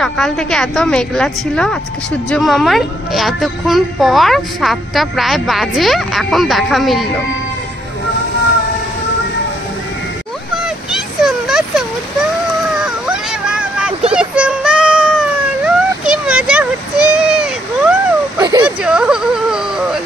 সকাল থেকে এত মেঘলা ছিল, আজকে সূর্য মামার এতক্ষণ পর 7টা প্রায় বাজে এখন দেখা মিলল। কি সুন্দর সমুদ্র, ওরে বাবা কি সুন্দর, কি মজা হচ্ছে গো, কত জল।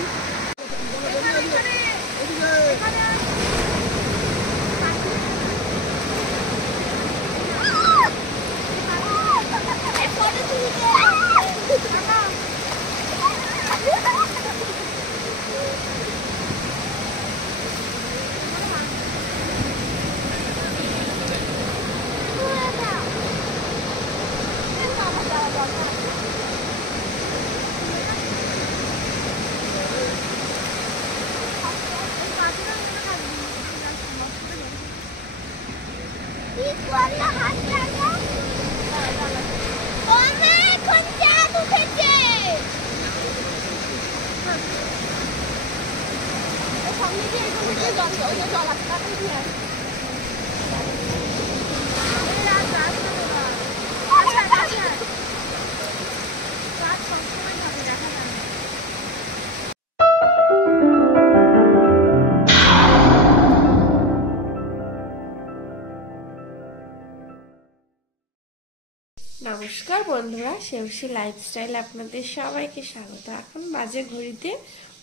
নমস্কার বন্ধুরা, শেউসি লাইফস্টাইল আপনাদের সবাইকে স্বাগত। এখন বাজে ঘড়িতে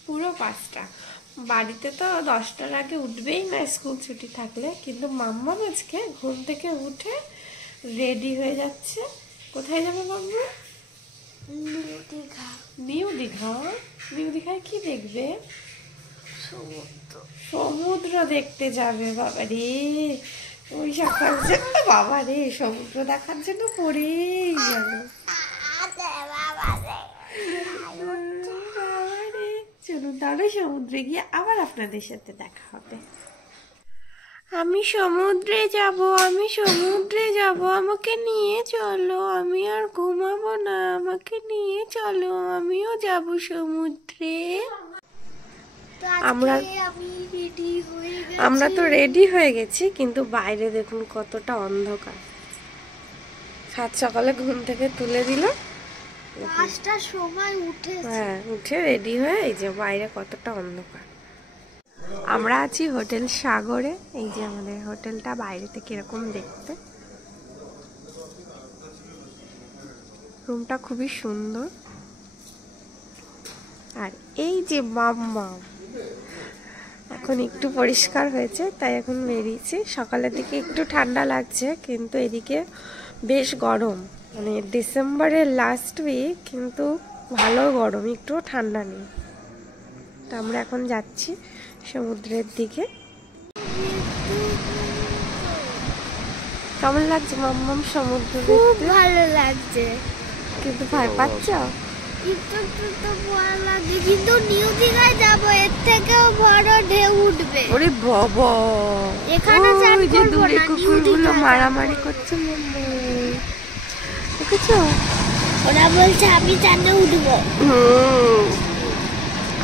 পুরো 5টা। বাড়িতে তো 10টার আগে উঠবেই না স্কুল ছুটি থাকলে, কিন্তু মাম্মা আজকে ঘুম থেকে উঠে রেডি হয়ে যাচ্ছে। কোথায় যাবে mamma? New Digha. New Digha? New দীঘায় কি দেখবে? সমুদ্র। সমুদ্র দেখতে যাবে? বাবা রে, ওই সকাল জন্য বাবা রে সমুদ্র দেখার জন্য পড়েই গেল। চলুন তাহলে সমুদ্রে গিয়ে আবার আপনাদের সাথে দেখা হবে। আমি সমুদ্রে যাব, আমি সমুদ্রে যাব, আমাকে নিয়ে চলো, আমি আর ঘুমাবো না, আমাকে নিয়ে চলো, আমিও যাব সমুদ্রে। আমরা তো রেডি হয়ে গেছি, কিন্তু বাইরে দেখুন কতটা অন্ধকার। সাত সকালে ঘুম থেকে তুলে দিল, 5টার সময় উঠে, হ্যাঁ উঠে রেডি হয়ে এই যে বাইরে কতটা অন্ধকার। আমরা আছি হোটেল সাগরে। এই যে আমাদের হোটেলটা বাইরে থেকে এরকম দেখতে। রুমটা খুবই সুন্দর। আর এই যে মাম্মা এখন একটু পরিষ্কার হয়েছে, তাই এখন বেরিয়েছি। সকালের দিকে একটু ঠান্ডা লাগছে, কিন্তু এদিকে বেশ গরম, মানে ডিসেম্বরের লাস্ট উইক, কিন্তু ভালো গরম, একটু ঠান্ডা নেই। তো আমরা এখন যাচ্ছি সমুদ্রের দিকে। কেমন লাগছে মাম্মাম সমুদ্র? খুব ভালো লাগছে, কিন্তু ভয় পাচ্ছ? একটু তো ভয় লাগে, কিন্তু নিউ দীঘায় যাবো, এর থেকেও বড় ঢেউ উঠবে। ওরে বাবা, এখানে চান যে করবো দূরে না, কুকুরগুলো মারামারি করছে দেখেছো? ওরা বলছে আমি চানে উঠবো।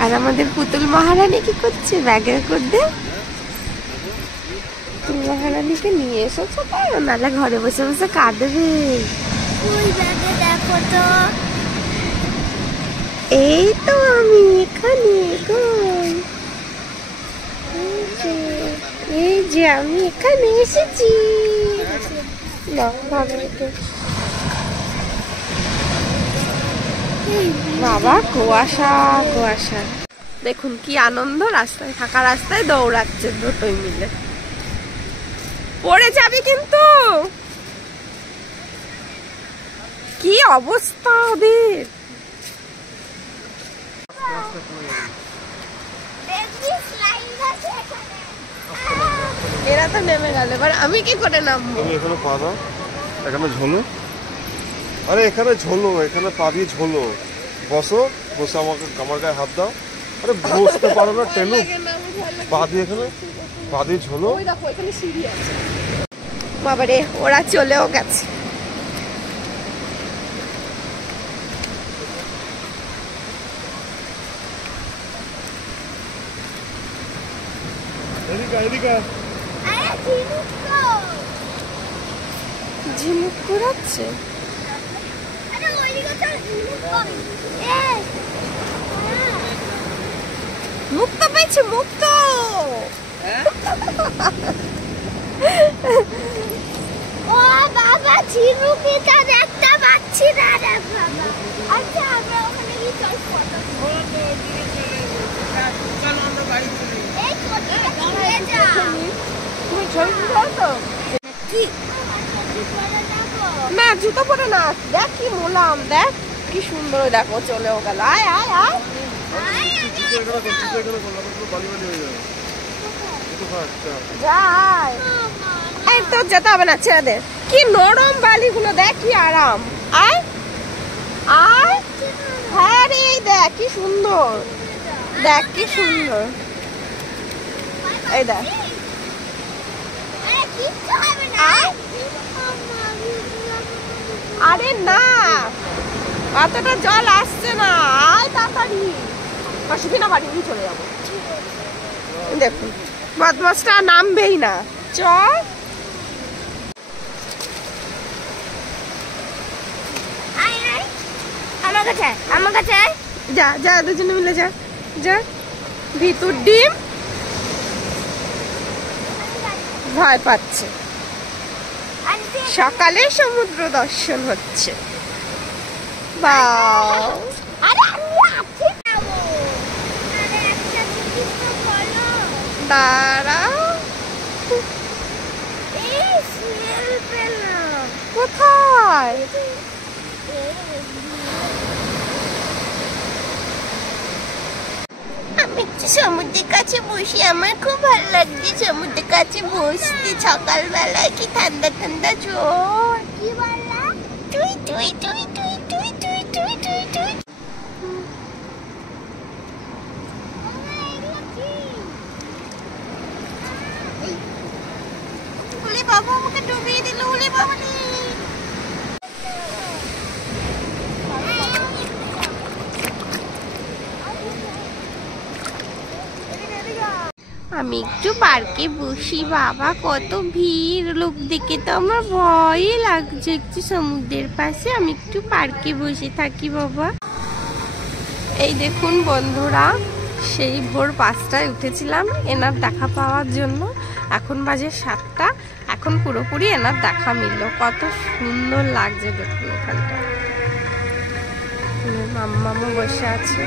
আর আমাদের পুতুল মহারানী কি করছে ব্যাগের মধ্যে? পুতুল মহারানীকে নিয়ে এসেছো তো, নাহলে ঘরে বসে বসে কাঁদবে। ওই ব্যাগে দেখো তো। এই তো আমি এখানে, এই যে আমি এখানে এসেছি। বাবা কুয়াশা কুয়াশা, দেখুন কি আনন্দ। রাস্তায় ফাঁকা রাস্তায় দৌড়াচ্ছে দুটোই মিলে। পড়ে যাবে কিন্তু, কি অবস্থা ওদের। এরা তো নেমে গেল, এবার আমি কি করে নামবো? এখানে পা দাও, এখানে ঝোলো। আরে এখানে ঝোলো, এখানে পা দিয়ে ঝোলো। বসো, বসে আমাকে আমার গায়ে হাত দাও। আরে বসতে পারো না, টেনো পা দিয়ে, এখানে পা দিয়ে ঝোলো। বাবারে ওরা চলেও গেছে। ঝিনুক কুড়াচ্ছে। মুক্ত পেয়েছি, মুক্ত। ও বাবা, ঝিনুকি তো দেখতে পাচ্ছি না রে বাবা। আচ্ছা, আমরা ওখানে গিয়ে চল ফটো। চলো আমরা বাড়ি চলে যাই। এই ফটোটা তুলে যা। তুমি ছবি তুলো তো? কি? ছবি পরে যাবো। না, জুতো পরে না। দেখ কি মোলাম, দেখ কি সুন্দর। দেখো চলেও গেল। আয় আয় আয়। যাই। এই তো যেতে হবে না, ছেড়ে দে। কি নরম বালিগুলো, দেখ কি আরাম। আয় আয়। হ্যাঁ রে, এই দেখ কি সুন্দর, দেখ কি সুন্দর। এই দেখ। আরে কিচ্ছু হবে না। আরে না, অতটা জল আসছে না। আয় তাড়াতাড়ি, আসবি না, বাড়ি নিয়ে চলে যাবো। দেখুন বদমাসটা নামবেই না। চ। আমার কাছে, আমার কাছে। যা যা, দুজনে মিলে যা যা। ভিতর ডিম ভয় পাচ্ছে। সকালে সমুদ্র দর্শন হচ্ছে। বাও। আরে আমি আছি যাবো। আরে একটা জিনিস তো বলো। দাঁড়াও। এই স্মেল পেলাম। কোথায়? আমি একটু সমুদ্রের কাছে বসি, আমার খুব ভালো লাগছে সমুদ্রের কাছে বসতে। সকালবেলায় কি ঠান্ডা ঠান্ডা জল। কি বললা? তুই তুই তুই তুই তুই তুই তুই তুই তুই। মামা, এগুলো কি? ওলে বাবা, আমাকে ডুবিয়ে দিল। ওলে বাবা রে। আমি একটু পার্কে বসি। বাবা কত ভিড়, লোক দেখে তো আমার ভয়ই লাগছে। একটু সমুদ্রের পাশে আমি একটু পার্কে বসে থাকি বাবা। এই দেখুন বন্ধুরা, সেই ভোর 5টায় উঠেছিলাম এনার দেখা পাওয়ার জন্য। এখন বাজে 7টা। এখন পুরোপুরি এনার দেখা মিলল। কত সুন্দর লাগছে দেখুন এখানটা। মাম্মামও বসে আছে।